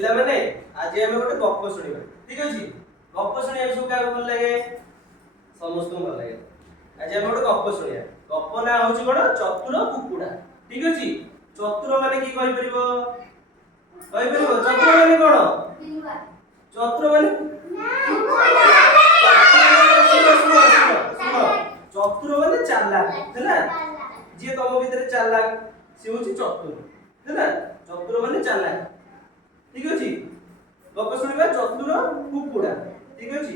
पिला माने आज हम गोटे गप शुणिबा ठीक अछि गप शुणिया सब का भल लागे समस्त भल लागे आज हम गोटे गप शुणिया गप ना होची कोन चतुर कुकुडा ठीक अछि चतुर माने की कहि परिबो चतुर माने कोन चतुर माने चतुर माने चालाक हैला जे तम भीतर चालाक से होची चतुर हैला चतुर माने चालाक ठीक अछि गप शुणिबा चतुर कुकुडा ठीक अछि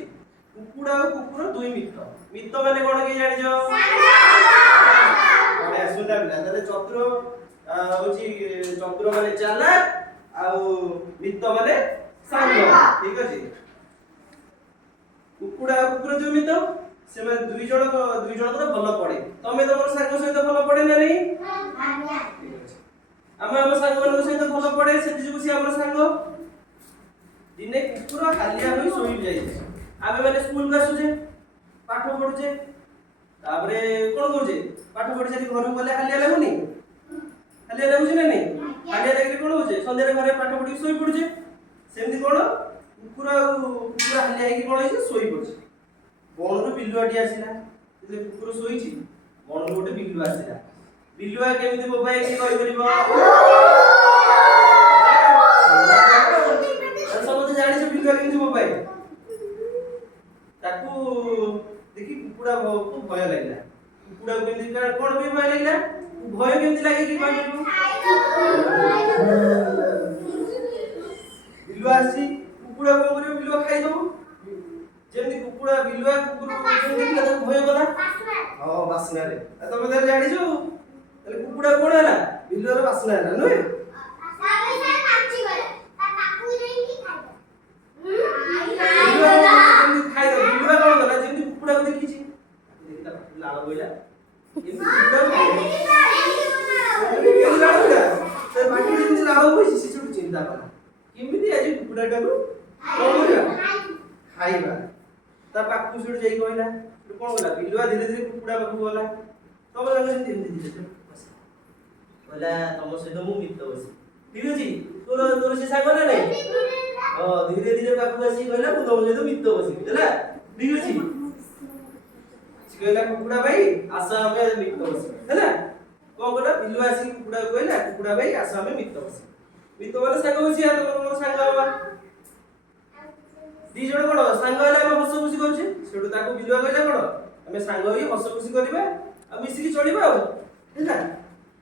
कुकुडा और कुकुर दुई मित्र मित्र माने कोन के जानि जो बडे सुंदर बिला तले चतुर होची चतुर माने चालाक आ मित्र माने सांग ठीक अछि कुकुडा और कुकुर दुई मित्र से माने दुई जण को भलो पड़े तमे तमर सांग सहित भलो पड़े ना नहीं हां ठीक अछि हम हम सांग मन सहित भलो पड़े से जिगु से हमर सांग दिने कुकुर हालिया होई सोई जाई आमे माने स्कूल में आसुजे पाठ पढुजे ताबरे कोन करजे पाठ पढि सारी घर गले हालिया लागुनी हालिया लागुजे ना नहीं हालिया लागले कोन होजे संध्या रे घरे पाठ पढि सोई पडुजे सेमति कोन कुकुर हालिया हेकी कोन होइছে सोई पडुजे बणरू बिलुआटी आसिला जे कुकुर सोईची बणरू गोटे बिलुआ आसिला बिलुआ केमिति मोबाइल की कहि परिबो समझ जानि छ बिलुआ केमिति मोबाइल ताकू देखि कुकुडा को भय लागला कुकुडा केमिति कोन भी भय लागला भय केमिति लागे की कहि परिबो बिलुआ आसी कुकुडा को करियो बिलुआ खाइ दबो जेमति कुकुडा बिलुआ कुकुर को देखला त भय गला हां बासना रे तमे त जानि छु तले कुकुडा कोन हला बिलुआ रे बासना हला नय सागे सागे नाची गले ता काकू रे की खाइ दो बिलुआ कोन गला जेमति कुकुडा को देखि छि देखता लाल बोइला एमति कुकुडा ते बाकी जिन लाल बोइछि से छोटु चिंता करा केमिति आज कुकुडा टाको खाइबा ता पाकु सुड जाई कहला कोन गला बिलुआ धीरे धीरे कुकुडा पाकु गला तब लगे सेमति धीरे बोला तम सहित मु मित्र बसी ठीक अछि तोर तोर से साग ना नहीं हां धीरे धीरे पाकु आसी कहला मु तम सहित मित्र बसी हैला ठीक अछि कहला कुकुडा भाई आसा हमें मित्र बसी हैला कोन गला बिलुआ आसी कुकुडा कहला कुकुडा भाई आसा हमें मित्र बसी मित्र वाला साग बसी आ तोर साग बाबा दी जण कोन सांग हला हम हस खुशी करछे सेडु ताको बिलुआ कहला कोन हमें सांग होई हस खुशी करबा आ मिसी की चलिबा हैला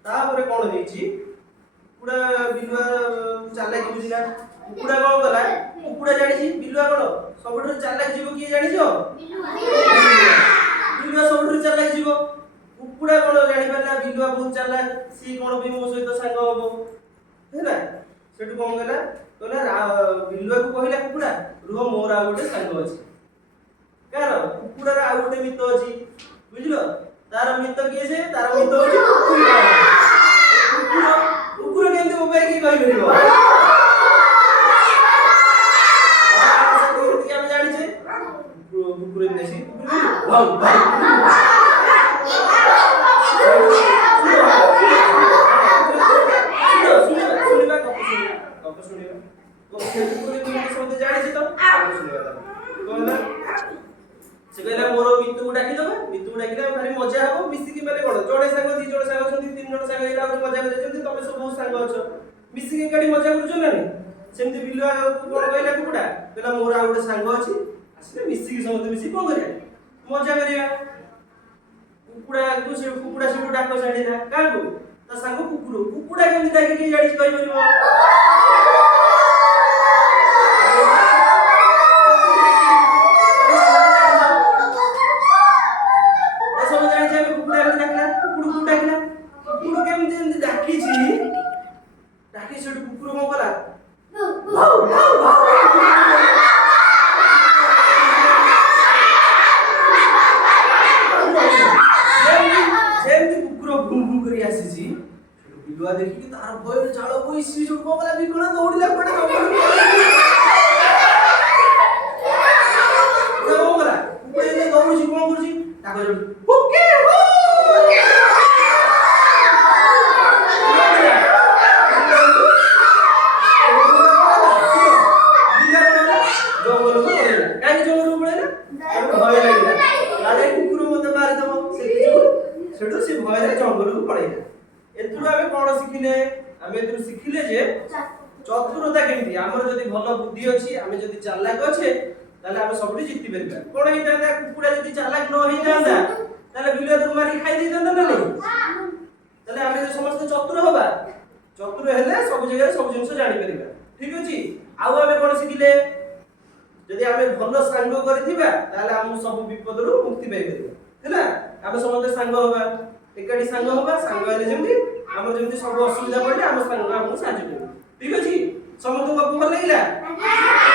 तापरे कोन हेची कुकुडा बिलुआ चालाकी बुझिला कुकुडा कोन गला कुकुडा जानि छी बिलुआ कोन सबठु चालाक जीव की जानि छो बिलुआ सबठु चालाक जीव कुकुडा कोन जानि परला बिलुआ बहुत चालाक सी कोन भी मो सहित सांग होबो हैला सेटु कोन गला कहला बिलुआ को कहला कुकुडा रुह मोर आ गोटे सांग अछि कार कुकुडा रा आ गोटे मित्र अछि बुझिलो तार मित्र किए से तार मित्र अछि कुकुर कुकुर केंते मोबाइल की कहि परिबो हम जानि छे कुकुर देसी वाव से कहला मोर मितु डाकी दबा मितु डाकिला भारी मजा हबो मिसी की माने कोन जोडे सांग दी जोडे सांग छथि तीन जण सांग एला मजा करे जेमति तमे सब बहुत सांग अछ मिसी की गाडी मजा करू ना नहीं सेमति बिलुआ कोन कहला कुकुडा कहला मोर आ गोटे सांग अछि आसिले मिसी की समते मिसी कोन करिया मजा करिया कुकुडा को से कुकुडा से डाको छाडीला काकू ता सांग कुकुर कुकुडा केमति डाकी की जाडी कहि परिबो बिलुआ देखि तार भय झाଳ कोइ सी जो कोला बिकळ कोन सिखिले आमे एतु सिखिले जे चतुरता केमती हमर जदी भलो बुद्धि अछि आमे जदी चालाक अछि ताले आमे सबडी जित्ति परबा कोन हे दादा कुकुडा जदी चालाक न होई दादा ताले बिलुआ तो मारी खाई दे दादा ना नहीं ताले आमे समस्त चतुर होबा चतुर हेले सब जगह सब जिंस जानि परबा ठीक अछि आउ आमे कोन सिखिले जदी आमे भलो सांग करथिबा ताले हम सब विपदरु मुक्ति पाइ परबा हैला आमे समस्त सांग होबा एकाडी सांग होबा सांग हेले जेमती हमर जेमती सब असुविधा पड़ले हम सांग हमहु साहाय्य करबा ठीक अछि समस्त को भल लागिला